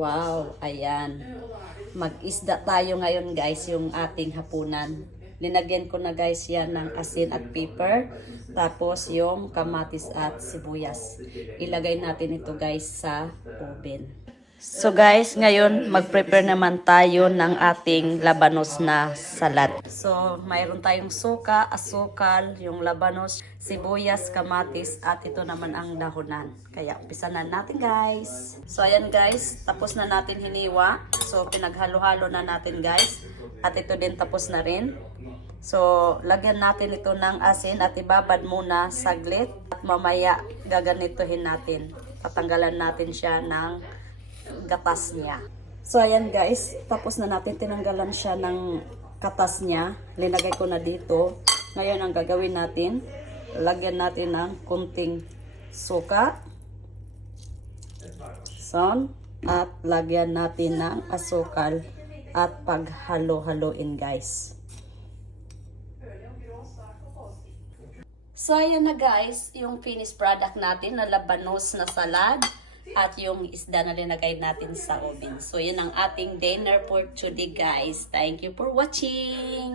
Wow, ayan. Mag-isda tayo ngayon guys, yung ating hapunan. Linagyan ko na guys yan ng asin at pepper. Tapos yung kamatis at sibuyas. Ilagay natin ito guys sa oven. So guys, ngayon mag-prepare naman tayo ng ating labanos na salad. So, mayroon tayong suka, asukal, yung labanos, sibuyas, kamatis, at ito naman ang dahonan. Kaya umpisa na natin guys. So ayan guys, tapos na natin hiniwa. So pinaghalo-halo na natin guys. At ito din tapos na rin. So, lagyan natin ito ng asin at ibabad muna saglit. At mamaya gaganituhin natin. Tatanggalan natin siya ng gatas niya. So, ayan guys. Tapos na natin tinanggalan siya ng katas niya. Linagay ko na dito. Ngayon, ang gagawin natin, lagyan natin ng kunting suka. Son. At lagyan natin ng asukal at paghalo-haloin guys. So, ayan na guys, yung finished product natin na labanos na salad at yung isda na linagay natin sa oven. So, yun ang ating dinner for today guys. Thank you for watching!